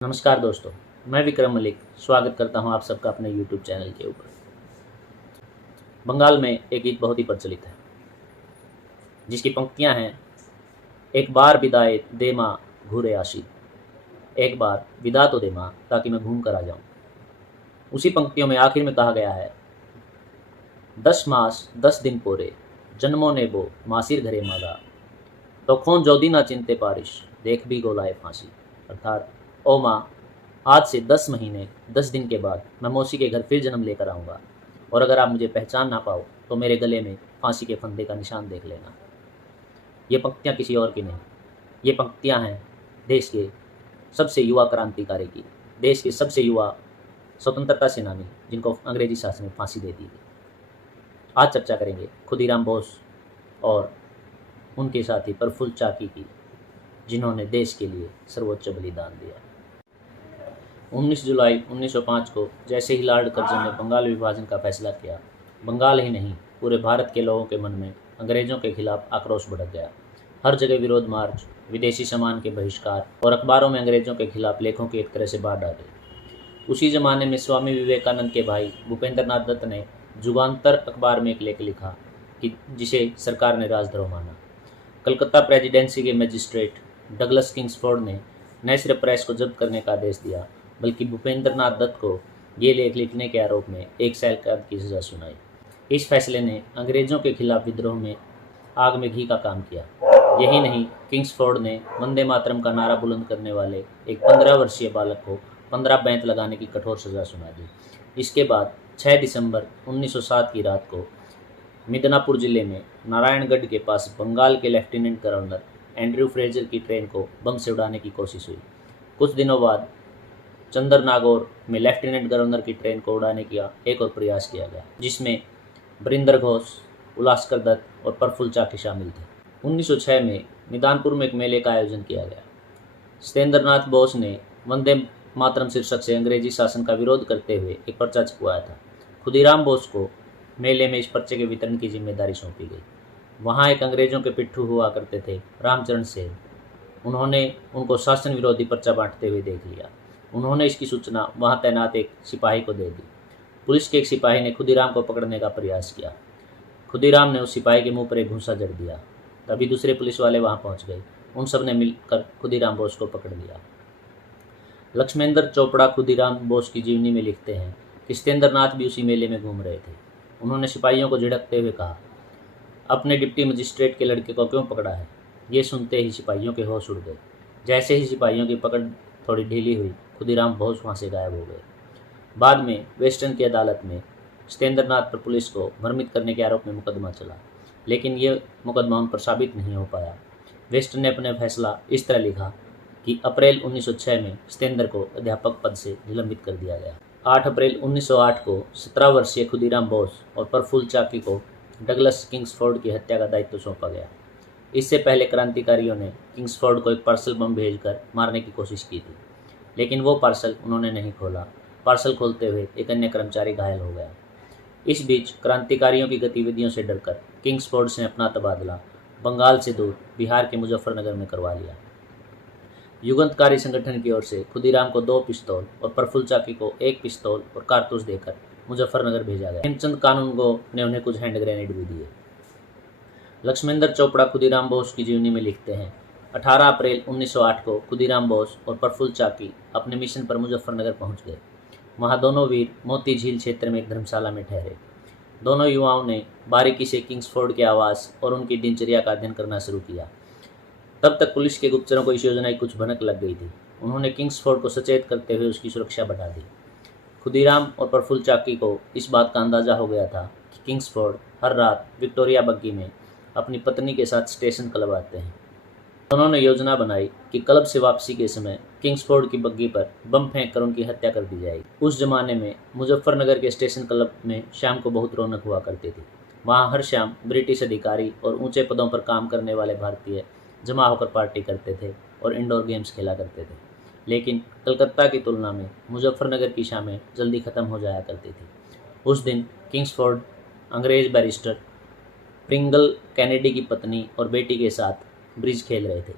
नमस्कार दोस्तों, मैं विक्रम मलिक स्वागत करता हूं आप सबका अपने YouTube चैनल के ऊपर। बंगाल में एक गीत बहुत ही प्रचलित है जिसकी पंक्तियां हैं, एक बार विदाए दे माँ घूरे आशी। एक बार विदा तो दे माँ ताकि मैं घूम कर आ जाऊं। उसी पंक्तियों में आखिर में कहा गया है, 10 मास 10 दिन पोरे जन्मों ने वो मासिर घरे मागा, तो खोन जोदी ना चिंते पारिश देख भी गोलाए फांसी। अर्थात ओ माँ, आज से 10 महीने 10 दिन के बाद मैं मौसी के घर फिर जन्म लेकर आऊँगा, और अगर आप मुझे पहचान ना पाओ तो मेरे गले में फांसी के फंदे का निशान देख लेना। ये पंक्तियाँ किसी और की नहीं, ये पंक्तियाँ हैं देश के सबसे युवा क्रांतिकारी की, देश के सबसे युवा स्वतंत्रता सेनानी जिनको अंग्रेजी शासन में फांसी दे दी गई। आज चर्चा करेंगे खुदीराम बोस और उनके साथी प्रफुल्ल चाकी की, जिन्होंने देश के लिए सर्वोच्च बलिदान दिया। 19 जुलाई 1905 को जैसे ही लॉर्ड कर्जन ने बंगाल विभाजन का फैसला किया, बंगाल ही नहीं पूरे भारत के लोगों के मन में अंग्रेज़ों के खिलाफ आक्रोश भड़क गया। हर जगह विरोध मार्च, विदेशी सामान के बहिष्कार और अखबारों में अंग्रेज़ों के खिलाफ लेखों की एक तरह से बाढ़ आ गई। उसी ज़माने में स्वामी विवेकानंद के भाई भूपेंद्र नाथ दत्त ने जुगांतर अखबार में एक लेख लिखा कि जिसे सरकार ने राजद्रोह माना। कलकत्ता प्रेसिडेंसी के मजिस्ट्रेट डगलस किंग्सफोर्ड ने न सिर्फ प्रेस को जब्त करने का आदेश दिया, बल्कि भूपेंद्र नाथ दत्त को ये लेख लिखने के आरोप में 1 साल कैद की सज़ा सुनाई। इस फैसले ने अंग्रेज़ों के खिलाफ विद्रोह में आग में घी का काम किया। यही नहीं, किंग्सफोर्ड ने वंदे मातरम का नारा बुलंद करने वाले एक 15 वर्षीय बालक को 15 बेंत लगाने की कठोर सज़ा सुना दी। इसके बाद 6 दिसंबर 1907 की रात को मिदनापुर जिले में नारायणगढ़ के पास बंगाल के लेफ्टिनेंट गवर्नर एंड्रयू फ्रेजर की ट्रेन को बम से उड़ाने की कोशिश हुई। कुछ दिनों बाद चंदरनागौर में लेफ्टिनेंट गवर्नर की ट्रेन को उड़ाने का एक और प्रयास किया गया, जिसमें बरिंदर घोष, उलास्कर दत्त और प्रफुल्ल चाकी शामिल थे। 1906 में मिदानपुर में एक मेले का आयोजन किया गया। सत्येंद्र नाथ बोस ने वंदे मातरम शीर्षक से अंग्रेजी शासन का विरोध करते हुए एक पर्चा छपवाया था। खुदीराम बोस को मेले में इस पर्चे के वितरण की जिम्मेदारी सौंपी गई। वहाँ एक अंग्रेज़ों के पिट्ठू हुआ करते थे, रामचरण सेन। उन्होंने उनको शासन विरोधी पर्चा बांटते हुए देख लिया। उन्होंने इसकी सूचना वहाँ तैनात एक सिपाही को दे दी। पुलिस के एक सिपाही ने खुदीराम को पकड़ने का प्रयास किया। खुदीराम ने उस सिपाही के मुंह पर एक घूंसा जड़ दिया। तभी दूसरे पुलिस वाले वहाँ पहुँच गए। उन सब ने मिलकर खुदीराम बोस को पकड़ लिया। लक्ष्मेंद्र चोपड़ा खुदीराम बोस की जीवनी में लिखते हैं कि सत्येंद्र नाथ भी उसी मेले में घूम रहे थे। उन्होंने सिपाहियों को झिड़कते हुए कहा, अपने डिप्टी मजिस्ट्रेट के लड़के को क्यों पकड़ा है? ये सुनते ही सिपाहियों के होश उड़ गए। जैसे ही सिपाहियों की पकड़ थोड़ी ढीली हुई, खुदीराम बोस वहाँ से गायब हो गए। बाद में वेस्टर्न की अदालत में सत्येंद्र नाथ पर पुलिस को भ्रमित करने के आरोप में मुकदमा चला, लेकिन ये मुकदमा उन पर साबित नहीं हो पाया। वेस्टर्न ने अपना फैसला इस तरह लिखा कि अप्रैल 1906 में सत्येंद्र को अध्यापक पद से निलंबित कर दिया गया। 8 अप्रैल 1908 को 17 वर्षीय खुदीराम बोस और प्रफुल्ल चाकी को डगलस किंग्सफोर्ड की हत्या का दायित्व सौंपा गया। इससे पहले क्रांतिकारियों ने किंग्सफोर्ड को एक पार्सल बम भेजकर मारने की कोशिश की थी, लेकिन वो पार्सल उन्होंने नहीं खोला। पार्सल खोलते हुए एक अन्य कर्मचारी घायल हो गया। इस बीच क्रांतिकारियों की गतिविधियों से डरकर किंग्सफोर्ड ने अपना तबादला बंगाल से दूर बिहार के मुजफ्फरनगर में करवा लिया। युगंतकारी संगठन की ओर से खुदीराम को 2 पिस्तौल और प्रफुल्ल चाकी को 1 पिस्तौल और कारतूस देकर मुजफ्फरनगर भेजा गया। हेमचंद कानूनगो ने उन्हें कुछ हैंड ग्रेनेड भी दिए। लक्ष्मेंद्र चोपड़ा खुदीराम बोस की जीवनी में लिखते हैं, 18 अप्रैल 1908 को खुदीराम बोस और प्रफुल्ल चाकी अपने मिशन पर मुजफ्फरनगर पहुंच गए। वहां दोनों वीर मोती झील क्षेत्र में एक धर्मशाला में ठहरे। दोनों युवाओं ने बारीकी से किंग्सफोर्ड के आवास और उनकी दिनचर्या का अध्ययन करना शुरू किया। तब तक पुलिस के गुप्तचरों को इस योजना की कुछ भनक लग गई थी। उन्होंने किंग्सफोर्ड को सचेत करते हुए उसकी सुरक्षा बढ़ा दी। खुदीराम और प्रफुल्ल चाकी को इस बात का अंदाज़ा हो गया था कि किंग्सफोर्ड हर रात विक्टोरिया बग्गी में अपनी पत्नी के साथ स्टेशन क्लब आते हैं। उन्होंने योजना बनाई कि क्लब से वापसी के समय किंग्सफोर्ड की बग्गी पर बम फेंक कर उनकी हत्या कर दी जाएगी। उस जमाने में मुजफ्फरनगर के स्टेशन क्लब में शाम को बहुत रौनक हुआ करती थी। वहाँ हर शाम ब्रिटिश अधिकारी और ऊंचे पदों पर काम करने वाले भारतीय जमा होकर पार्टी करते थे और इंडोर गेम्स खेला करते थे। लेकिन कलकत्ता की तुलना में मुजफ्फरनगर की शामें जल्दी ख़त्म हो जाया करती थी। उस दिन किंग्सफोर्ड अंग्रेज़ बैरिस्टर प्रिंगल कैनेडी की पत्नी और बेटी के साथ ब्रिज खेल रहे थे।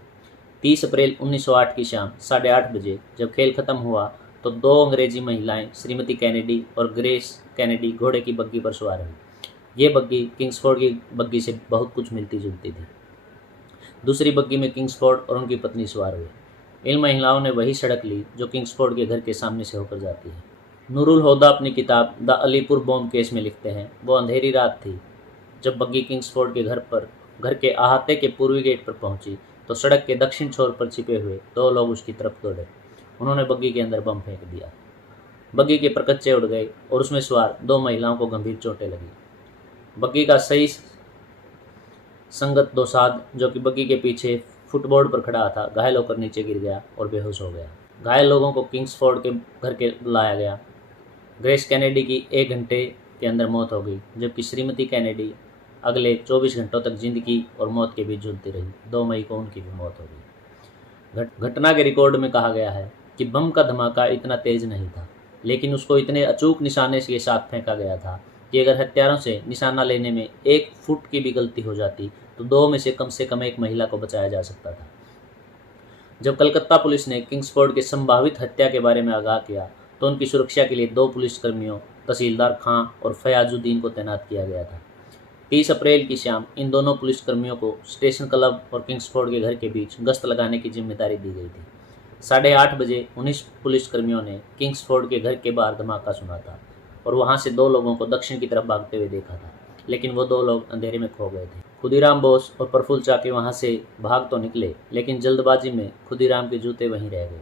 30 अप्रैल 1908 की शाम 8:30 बजे जब खेल खत्म हुआ तो 2 अंग्रेजी महिलाएं श्रीमती कैनेडी और ग्रेस कैनेडी घोड़े की बग्गी पर सवार हुई। ये बग्गी किंग्सफोर्ड की बग्गी से बहुत कुछ मिलती जुलती थी। दूसरी बग्गी में किंग्सफोर्ड और उनकी पत्नी सवार हुए। इन महिलाओं ने वही सड़क ली जो किंग्सफोर्ड के घर के सामने से होकर जाती है। नूरुल होदा अपनी किताब द अलीपुर बॉम्ब केस में लिखते हैं, वो अंधेरी रात थी जब बग्गी किंग्सफोर्ड के घर के अहाते के पूर्वी गेट पर पहुंची तो सड़क के दक्षिण छोर पर छिपे हुए 2 लोग उसकी तरफ दौड़े। उन्होंने बग्गी के अंदर बम फेंक दिया। बग्गी के परकच्चे उड़ गए और उसमें सवार 2 महिलाओं को गंभीर चोटें लगी। बग्गी का सही संगत दोसाद, जो कि बग्गी के पीछे फुटबोर्ड पर खड़ा था, घायल होकर नीचे गिर गया और बेहोश हो गया। घायल लोगों को किंग्सफोर्ड के घर के लाया गया। ग्रेस कैनेडी की 1 घंटे के अंदर मौत हो गई, जबकि श्रीमती कैनेडी अगले 24 घंटों तक जिंदगी और मौत के बीच झूलती रही। 2 मई को उनकी भी मौत हो गई। घटना के रिकॉर्ड में कहा गया है कि बम का धमाका इतना तेज नहीं था, लेकिन उसको इतने अचूक निशाने के साथ फेंका गया था कि अगर हत्यारों से निशाना लेने में 1 फुट की भी गलती हो जाती तो 2 में से कम एक महिला को बचाया जा सकता था। जब कलकत्ता पुलिस ने किंग्सफोर्ड के संभावित हत्या के बारे में आगाह किया तो उनकी सुरक्षा के लिए 2 पुलिसकर्मियों तहसीलदार खां और फयाजुद्दीन को तैनात किया गया था। 30 अप्रैल की शाम इन दोनों पुलिसकर्मियों को स्टेशन क्लब और किंग्सफोर्ड के घर के बीच गश्त लगाने की जिम्मेदारी दी गई थी। 8:30 बजे 19 पुलिसकर्मियों ने किंग्सफोर्ड के घर के बाहर धमाका सुना था और वहां से 2 लोगों को दक्षिण की तरफ भागते हुए देखा था, लेकिन वो 2 लोग अंधेरे में खो गए थे। खुदीराम बोस और प्रफुल्ल चाकी वहां से भाग तो निकले, लेकिन जल्दबाजी में खुदीराम के जूते वहीं रह गए।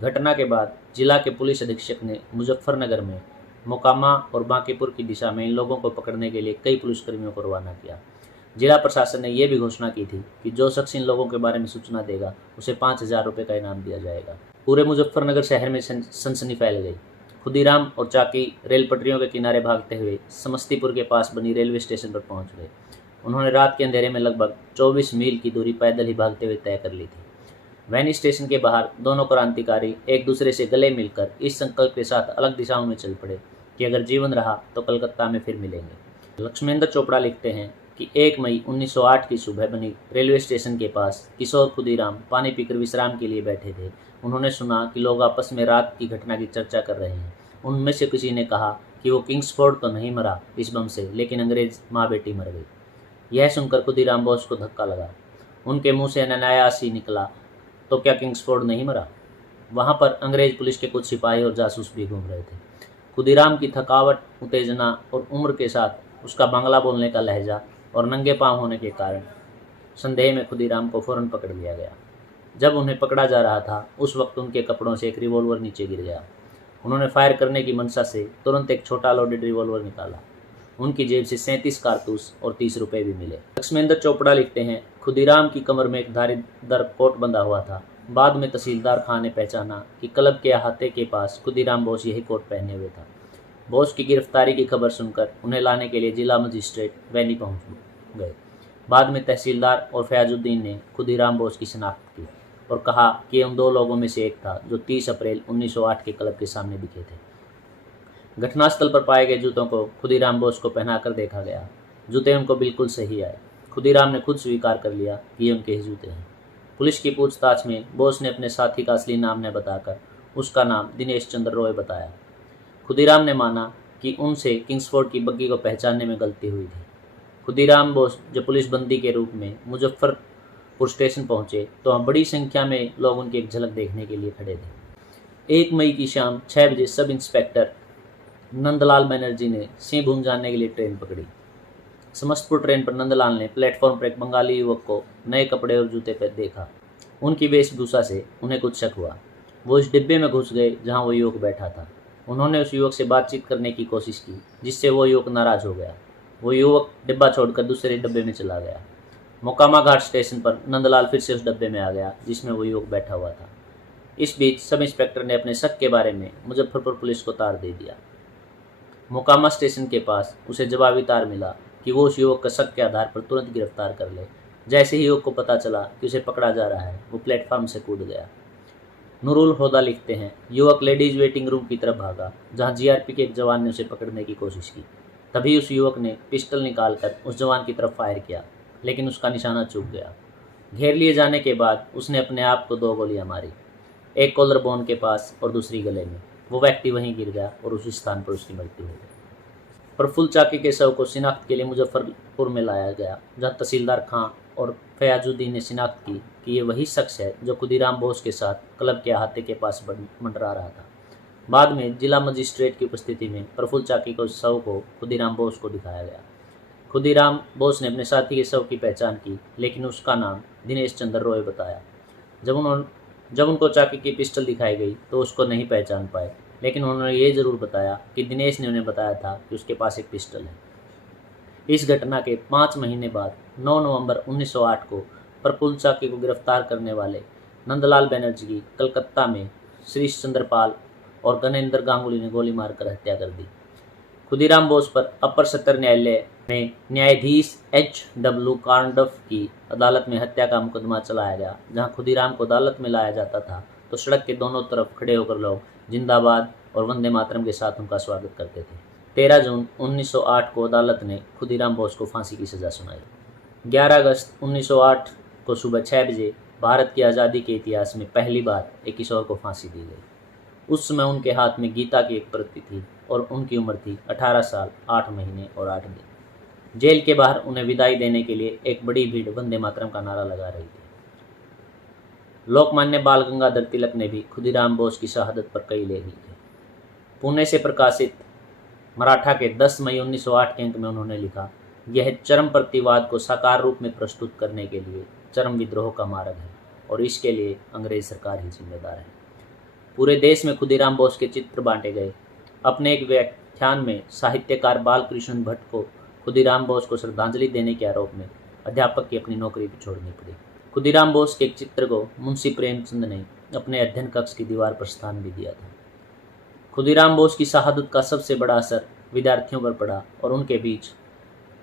घटना के बाद जिला के पुलिस अधीक्षक ने मुजफ्फरनगर में मोकामा और बांकीपुर की दिशा में इन लोगों को पकड़ने के लिए कई पुलिसकर्मियों को रवाना किया। जिला प्रशासन ने यह भी घोषणा की थी कि जो शख्स इन लोगों के बारे में सूचना देगा उसे 5,000 रुपये का इनाम दिया जाएगा। पूरे मुजफ्फरनगर शहर में सनसनी फैल गई। खुदीराम और चाकी रेल पटरियों के किनारे भागते हुए समस्तीपुर के पास बनी रेलवे स्टेशन पर पहुंच गए। उन्होंने रात के अंधेरे में लगभग 24 मील की दूरी पैदल ही भागते हुए तय कर ली थी। वैनी स्टेशन के बाहर दोनों क्रांतिकारी एक दूसरे से गले मिलकर इस संकल्प के साथ अलग दिशाओं में चल पड़े कि अगर जीवन रहा तो कलकत्ता में फिर मिलेंगे। लक्ष्मेंद्र चोपड़ा लिखते हैं कि 1 मई 1908 की सुबह बनी रेलवे स्टेशन के पास किशोर खुदीराम पानी पीकर विश्राम के लिए बैठे थे। उन्होंने सुना कि लोग आपस में रात की घटना की चर्चा कर रहे हैं। उनमें से किसी ने कहा कि वो किंग्सफोर्ड तो नहीं मरा इस बम से, लेकिन अंग्रेज माँ बेटी मर गई। यह सुनकर खुदीराम बोस को धक्का लगा। उनके मुंह से अनायास ही निकला, तो क्या किंग्सफोर्ड नहीं मरा? वहाँ पर अंग्रेज पुलिस के कुछ सिपाही और जासूस भी घूम रहे थे। खुदीराम की थकावट, उत्तेजना और उम्र के साथ उसका बांग्ला बोलने का लहजा और नंगे पांव होने के कारण संदेह में खुदीराम को फौरन पकड़ लिया गया। जब उन्हें पकड़ा जा रहा था उस वक्त उनके कपड़ों से एक रिवॉल्वर नीचे गिर गया। उन्होंने फायर करने की मंशा से तुरंत एक छोटा लोडेड रिवॉल्वर निकाला। उनकी जेब से 37 कारतूस और 30 रुपये भी मिले। लक्ष्मेंद्र चोपड़ा लिखते हैं, खुदीराम की कमर में एक धारीदार कोट बंधा हुआ था। बाद में तहसीलदार खां ने पहचाना कि क्लब के अहाते के पास खुदीराम बोस यही कोट पहने हुए था। बोस की गिरफ्तारी की खबर सुनकर उन्हें लाने के लिए जिला मजिस्ट्रेट वैनी पहुंच गए। बाद में तहसीलदार और फयाजुद्दीन ने खुदीराम बोस की शिनाख्त की और कहा कि उन 2 लोगों में से एक था जो 30 अप्रैल 1908 के क्लब के सामने दिखे थे। घटनास्थल पर पाए गए जूतों को खुदीराम बोस को पहनाकर देखा गया। जूते उनको बिल्कुल सही आए। खुदीराम ने खुद स्वीकार कर लिया कि ये उनके ही जूते हैं। पुलिस की पूछताछ में बोस ने अपने साथी का असली नाम न बताकर उसका नाम दिनेश चंद्र रॉय बताया। खुदीराम ने माना कि उनसे किंग्सफोर्ड की बग्गी को पहचानने में गलती हुई थी। खुदीराम बोस जब पुलिस बंदी के रूप में मुजफ्फरपुर स्टेशन पहुंचे तो वहाँ बड़ी संख्या में लोग उनकी एक झलक देखने के लिए खड़े थे। 1 मई की शाम 6 बजे सब इंस्पेक्टर नंदलाल बनर्जी ने सिंहभूम जाने के लिए ट्रेन पकड़ी। समस्तपुर ट्रेन पर नंदलाल ने प्लेटफॉर्म पर एक बंगाली युवक को नए कपड़े और जूते पर देखा। उनकी वेशभूषा से उन्हें कुछ शक हुआ। वो इस डिब्बे में घुस गए जहां वो युवक बैठा था। उन्होंने उस युवक से बातचीत करने की कोशिश की, जिससे वो युवक नाराज हो गया। वो युवक डिब्बा छोड़कर दूसरे डिब्बे में चला गया। मोकामा घाट स्टेशन पर नंदलाल फिर से उस डिब्बे में आ गया जिसमें वो युवक बैठा हुआ था। इस बीच सब इंस्पेक्टर ने अपने शक के बारे में मुजफ्फरपुर पुलिस को तार दे दिया। मोकामा स्टेशन के पास उसे जवाबी तार मिला कि वो उस युवक का शक के आधार पर तुरंत गिरफ्तार कर ले। जैसे ही युवक को पता चला कि उसे पकड़ा जा रहा है, वो प्लेटफॉर्म से कूद गया। नूरुल होदा लिखते हैं, युवक लेडीज वेटिंग रूम की तरफ भागा, जहां जीआरपी के एक जवान ने उसे पकड़ने की कोशिश की। तभी उस युवक ने पिस्टल निकालकर उस जवान की तरफ फायर किया, लेकिन उसका निशाना चूक गया। घेर लिए जाने के बाद उसने अपने आप को 2 गोलियां मारी, एक कॉलर बोन के पास और दूसरी गले में। वो व्यक्ति वहीं गिर गया और उसी स्थान पर उसकी मृत्यु हो गई। प्रफुल्ल चाकी के शव को शिनाख्त के लिए मुजफ्फरपुर में लाया गया, जहां तहसीलदार खां और फयाजुद्दीन ने शिनाख्त की कि ये वही शख्स है जो खुदीराम बोस के साथ क्लब के अहाते के पास मंडरा रहा था। बाद में जिला मजिस्ट्रेट की उपस्थिति में प्रफुल्ल चाकी को शव को खुदीराम बोस को दिखाया गया। खुदीराम बोस ने अपने साथी के शव की पहचान की, लेकिन उसका नाम दिनेश चंद्र रॉय बताया। जब उनको चाकी की पिस्टल दिखाई गई तो उसको नहीं पहचान पाए, लेकिन उन्होंने ये ज़रूर बताया कि दिनेश ने उन्हें बताया था कि उसके पास एक पिस्टल है। इस घटना के 5 महीने बाद 9 नवंबर 1908 को प्रफुल्ल चाकी को गिरफ्तार करने वाले नंदलाल बनर्जी की कलकत्ता में श्रीश चंद्रपाल और गणेंद्र गांगुली ने गोली मारकर हत्या कर दी। खुदीराम बोस पर अपर सत्र न्यायालय में न्यायाधीश H.W. कार्नडफ की अदालत में हत्या का मुकदमा चलाया गया। जहां खुदीराम को अदालत में लाया जाता था तो सड़क के दोनों तरफ खड़े होकर लोग जिंदाबाद और वंदे मातरम के साथ उनका स्वागत करते थे। 13 जून 1908 को अदालत ने खुदीराम बोस को फांसी की सजा सुनाई। 11 अगस्त 1908 को सुबह 6 बजे भारत की आज़ादी के इतिहास में पहली बार एक किशोर को फांसी दी गई। उस समय उनके हाथ में गीता की एक प्रति थी और उनकी उम्र थी 18 साल 8 महीने और 8 दिन। जेल के बाहर उन्हें विदाई देने के लिए एक बड़ी भीड़ वंदे मातरम का नारा लगा रही थी। लोकमान्य बाल गंगाधर तिलक ने भी खुदीराम बोस की शहादत पर कई लेख लिखे। पुणे से प्रकाशित मराठा के 10 मई 1908 के अंक में उन्होंने लिखा, यह चरम प्रतिवाद को साकार रूप में प्रस्तुत करने के लिए चरम विद्रोह का मार्ग है और इसके लिए अंग्रेज सरकार ही जिम्मेदार है। पूरे देश में खुदीराम बोस के चित्र बांटे गए। अपने एक व्याख्यान में साहित्यकार बालकृष्ण भट्ट को खुदीराम बोस को श्रद्धांजलि देने के आरोप में अध्यापक की अपनी नौकरी भी छोड़नी पड़ी। खुदीराम बोस के एक चित्र को मुंशी प्रेमचंद ने अपने अध्ययन कक्ष की दीवार पर स्थान भी दिया था। खुदीराम बोस की शहादत का सबसे बड़ा असर विद्यार्थियों पर पड़ा और उनके बीच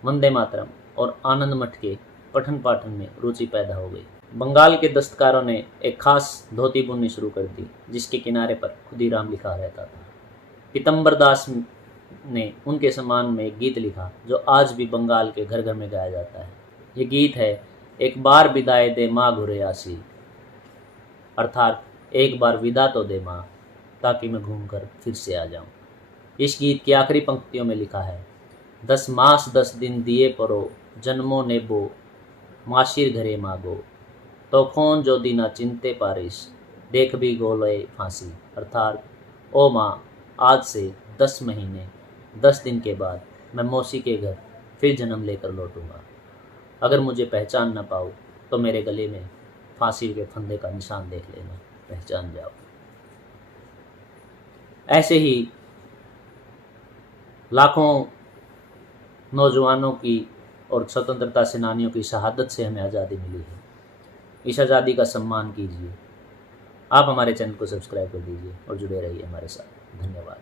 वंदे मातरम और आनंद मठ के पठन पाठन में रुचि पैदा हो गई। बंगाल के दस्तकारों ने एक खास धोती बुननी शुरू कर दी, जिसके किनारे पर खुदीराम लिखा रहता था। पीतम्बर दास ने उनके सम्मान में एक गीत लिखा जो आज भी बंगाल के घर घर में गाया जाता है। ये गीत है, एक बार विदाई दे माँ घुरे आसी, अर्थात एक बार विदा तो दे माँ ताकि मैं घूमकर फिर से आ जाऊं। इस गीत की आखिरी पंक्तियों में लिखा है, 10 मास 10 दिन दिए परो जन्मों ने बो माशिर घरे मागो तो खोन जो दीना चिंते पारिश देख भी गोले फांसी, अर्थात ओ माँ, आज से 10 महीने 10 दिन के बाद मैं मौसी के घर फिर जन्म लेकर लौटूंगा। अगर मुझे पहचान न पाओ तो मेरे गले में फांसी के फंदे का निशान देख लेना, पहचान जाओ। ऐसे ही लाखों नौजवानों की और स्वतंत्रता सेनानियों की शहादत से हमें आज़ादी मिली है। इस आज़ादी का सम्मान कीजिए। आप हमारे चैनल को सब्सक्राइब कर दीजिए और जुड़े रहिए हमारे साथ। धन्यवाद।